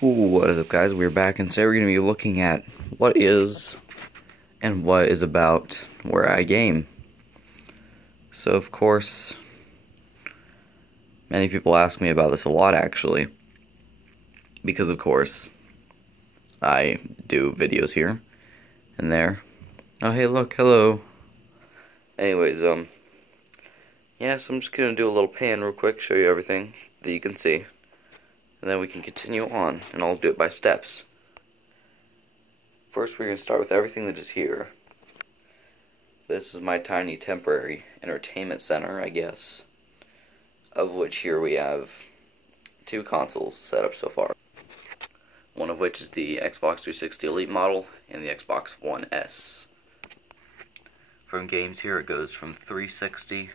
What is up, guys? We're back, and today we're going to be looking at what is and what is about where I game. So, of course, many people ask me about this a lot, actually, because, of course, I do videos here and there. Oh, hey, look, hello. Anyways, yeah, so I'm just going to do a little pan real quick, show you everything that you can see. And then we can continue on, and I'll do it by steps. First, we're going to start with everything that is here. This is my tiny temporary entertainment center, I guess. Of which here we have 2 consoles set up so far. One of which is the Xbox 360 Elite model, and the Xbox One S. From games here, it goes from 360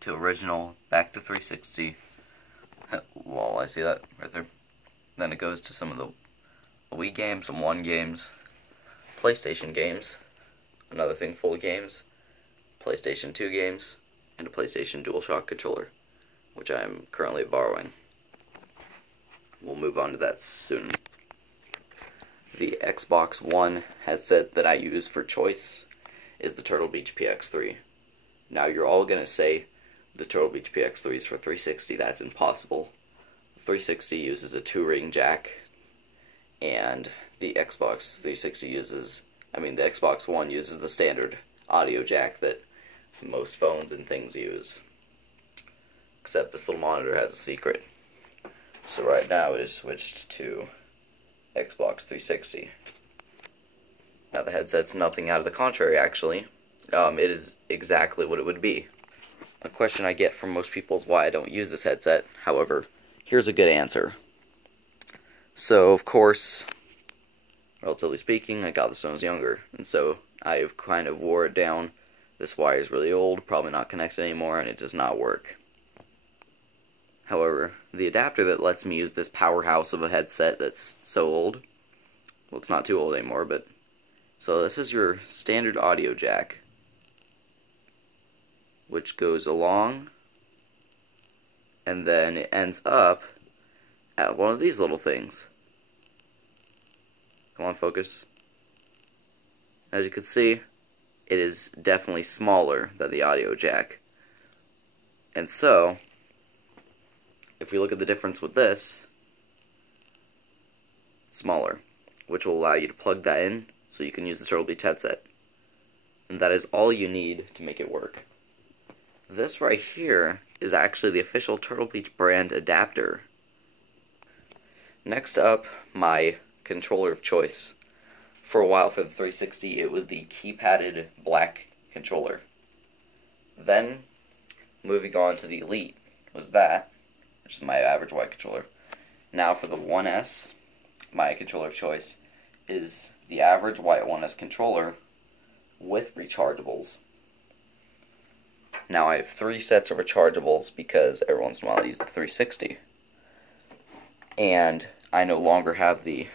to original, back to 360. Lol, I see that right there. Then it goes to some of the Wii games, some One games, PlayStation games, another thing full of games, PlayStation 2 games, and a PlayStation DualShock controller, which I am currently borrowing. We'll move on to that soon. The Xbox One headset that I use for choice is the Turtle Beach PX3. Now you're all going to say, the Turtle Beach PX3 is for 360, that's impossible. The 360 uses a 2-ring jack, and the Xbox One uses the standard audio jack that most phones and things use. Except this little monitor has a secret. So right now it is switched to Xbox 360. Now the headset's nothing out of the contrary, actually. It is exactly what it would be. A question I get from most people is why I don't use this headset. However, here's a good answer. So, of course, relatively speaking, I got this when I was younger, and so I've kind of wore it down. This wire is really old, probably not connected anymore, and it does not work. However, the adapter that lets me use this powerhouse of a headset that's so old, well, it's not too old anymore, but, so this is your standard audio jack, which goes along, and then it ends up at one of these little things. Come on, focus. As you can see, it is definitely smaller than the audio jack. And so, if we look at the difference with this, smaller, which will allow you to plug that in so you can use the Turtle Beach headset. And that is all you need to make it work. This right here is actually the official Turtle Beach brand adapter. Next up, my controller of choice. For a while for the 360, it was the keypadded black controller. Then, moving on to the Elite, was that, which is my average white controller. Now for the 1S, my controller of choice is the average white 1S controller with rechargeables. Now I have 3 sets of rechargeables because every once in a while I use the 360. And I no longer have the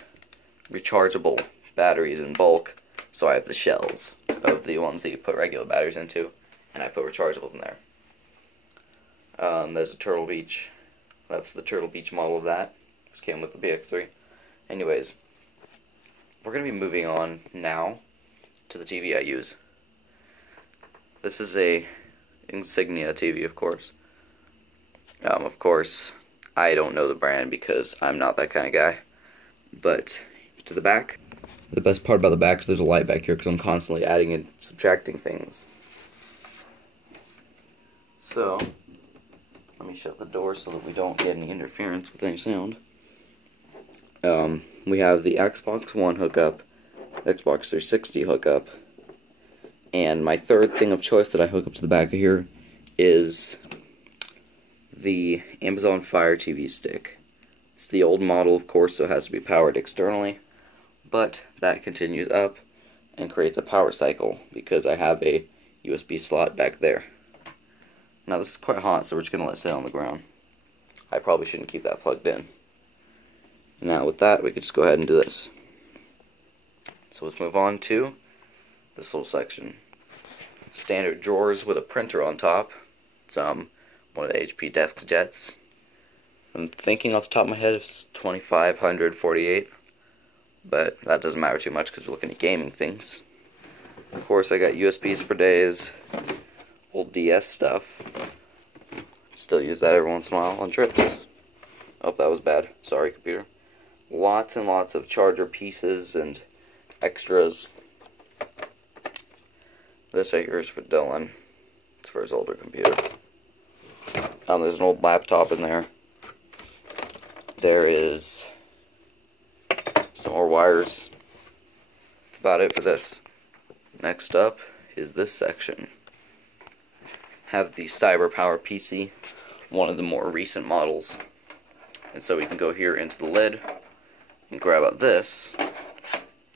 rechargeable batteries in bulk, so I have the shells of the ones that you put regular batteries into, and I put rechargeables in there. There's a Turtle Beach. That's the Turtle Beach model of that, which came with the PX3. Anyways, we're going to be moving on now to the TV I use. This is a Insignia TV, of course. Of course, I don't know the brand because I'm not that kind of guy. But to the back, the best part about the back is there's a light back here because I'm constantly adding and subtracting things. So, let me shut the door so that we don't get any interference with any sound. We have the Xbox One hookup, Xbox 360 hookup, and my third thing of choice that I hook up to the back of here is the Amazon Fire TV stick. It's the old model, of course, so it has to be powered externally, but that continues up and creates a power cycle because I have a USB slot back there. Now this is quite hot, so we're just going to let it sit on the ground. I probably shouldn't keep that plugged in. Now with that, we could just go ahead and do this. So let's move on to this little section. Standard drawers with a printer on top. It's one of the HP desk jets. I'm thinking off the top of my head it's 2548, but that doesn't matter too much because we're looking at gaming things. Of course, I got USBs for days, old DS stuff. Still use that every once in a while on trips. Oh, that was bad. Sorry, computer. Lots and lots of charger pieces and extras. This right here is for Dylan. It's for his older computer. There's an old laptop in there. There is some more wires. That's about it for this. Next up is this section. Have the CyberPower PC, one of the more recent models. And so we can go here into the lid and grab out this.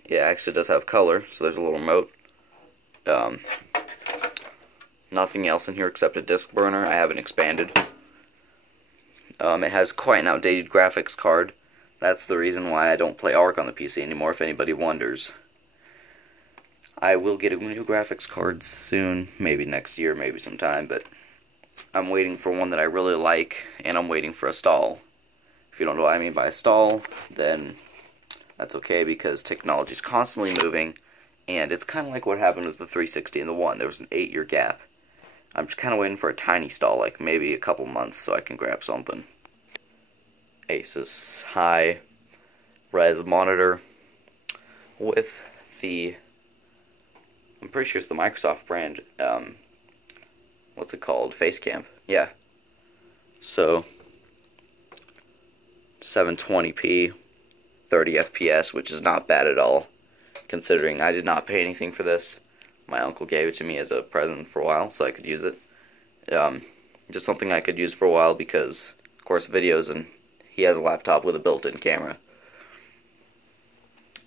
Yeah, it actually does have color, so there's a little remote. Nothing else in here except a disc burner. I haven't expanded. It has quite an outdated graphics card. That's the reason why I don't play Ark on the PC anymore, if anybody wonders. I will get a new graphics card soon, maybe next year, maybe sometime, but I'm waiting for one that I really like, and I'm waiting for a stall. If you don't know what I mean by a stall, then that's okay, because technology is constantly moving, and it's kind of like what happened with the 360 and the One. There was an 8-year gap. I'm just kind of waiting for a tiny stall, like maybe a couple months, so I can grab something. Asus high res monitor with the, I'm pretty sure it's the Microsoft brand, what's it called, Facecam, yeah. So 720p, 30 FPS, which is not bad at all, considering I did not pay anything for this. My uncle gave it to me as a present for a while, so I could use it. Just something I could use for a while because, of course, videos, and he has a laptop with a built-in camera.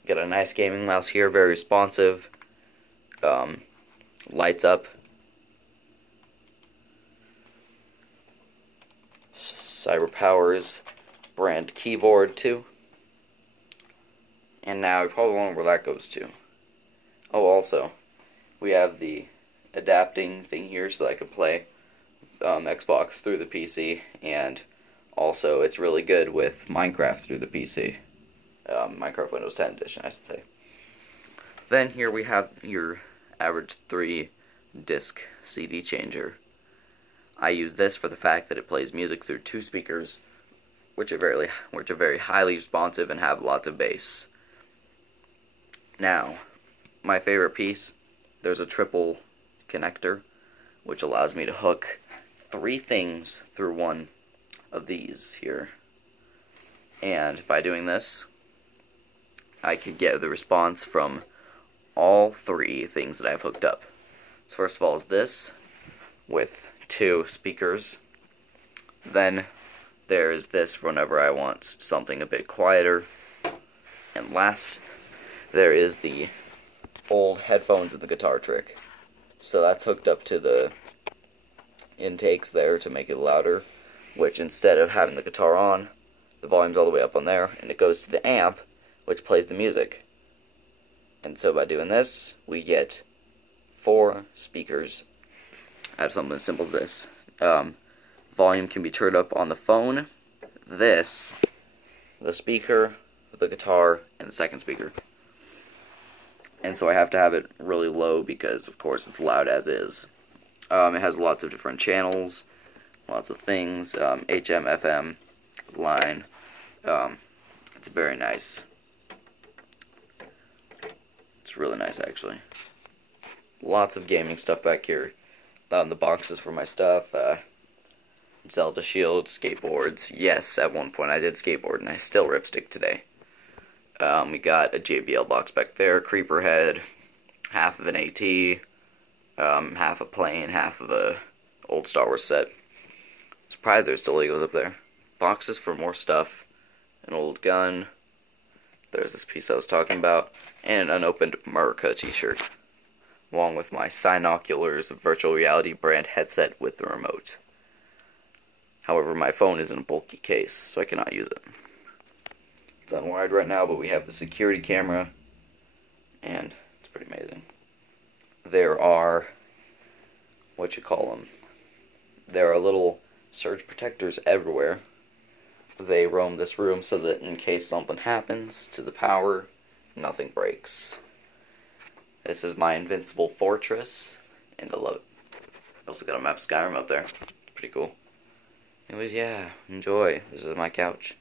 Got a nice gaming mouse here, very responsive. Lights up. CyberPower's brand keyboard, too. And now, you probably wonder where that goes to. Oh, also, we have the adapting thing here so that I can play Xbox through the PC, and also it's really good with Minecraft through the PC. Minecraft Windows 10 edition, I should say. Then here we have your average 3-disc CD changer. I use this for the fact that it plays music through 2 speakers, which are very highly responsive and have lots of bass. Now, my favorite piece, there's a triple connector, which allows me to hook 3 things through one of these here. And by doing this, I can get the response from all 3 things that I've hooked up. So first of all is this, with 2 speakers. Then there's this for whenever I want something a bit quieter. And last, there is the old headphones and the guitar trick. So that's hooked up to the intakes there to make it louder, which instead of having the guitar on, the volume's all the way up on there, and it goes to the amp, which plays the music. And so by doing this, we get 4 speakers out of something as simple as this. Volume can be turned up on the phone, this, the speaker, the guitar, and the second speaker. And so I have to have it really low because, of course, it's loud as is. It has lots of different channels, lots of things, HM, FM, line. It's very nice. It's really nice, actually. Lots of gaming stuff back here. The boxes for my stuff, Zelda Shield, skateboards. Yes, at one point I did skateboard, and I still ripstick today. We got a JBL box back there, creeper head, half of an AT, half a plane, half of a old Star Wars set. Surprised there's still Legos up there. Boxes for more stuff, an old gun, there's this piece I was talking about, and an unopened America t-shirt, along with my Sinoculars virtual reality brand headset with the remote. However, my phone is in a bulky case, so I cannot use it. It's unwired right now, but we have the security camera, and it's pretty amazing. There are, there are little surge protectors everywhere. they roam this room so that in case something happens to the power, nothing breaks. This is my invincible fortress, and I love it. I also got a map of Skyrim up there. Pretty cool. Anyways, yeah, enjoy. This is my couch.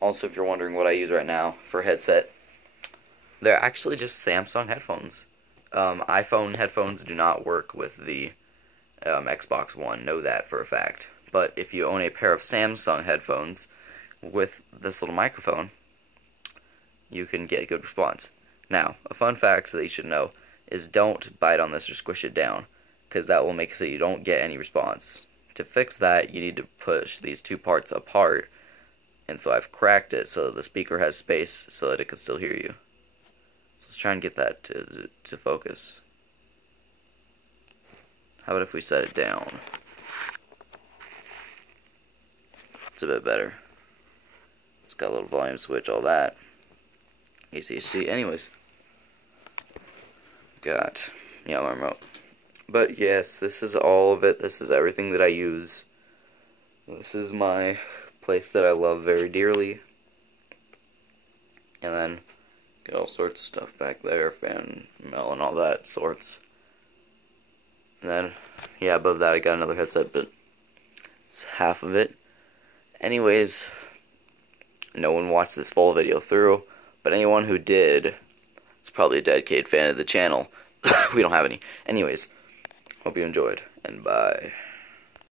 Also, if you're wondering what I use right now for a headset, they're actually just Samsung headphones. iPhone headphones do not work with the Xbox One. Know that for a fact. But if you own a pair of Samsung headphones with this little microphone, you can get good response. Now, a fun fact that you should know is don't bite on this or squish it down, because that will make it so you don't get any response. To fix that, you need to push these two parts apart, and so I've cracked it so the speaker has space so that it can still hear you. So let's try and get that to focus. How about if we set it down? It's a bit better. It's got a little volume switch, all that. ACC. Anyways, got my remote. But yes, this is all of it. This is everything that I use. This is my place that I love very dearly. And then get all sorts of stuff back there, fan mail and all that sorts. And then, yeah, above that I got another headset, but it's half of it. Anyways, no one watched this full video through, but anyone who did is probably a dedicated fan of the channel. We don't have any. Anyways, hope you enjoyed, and bye.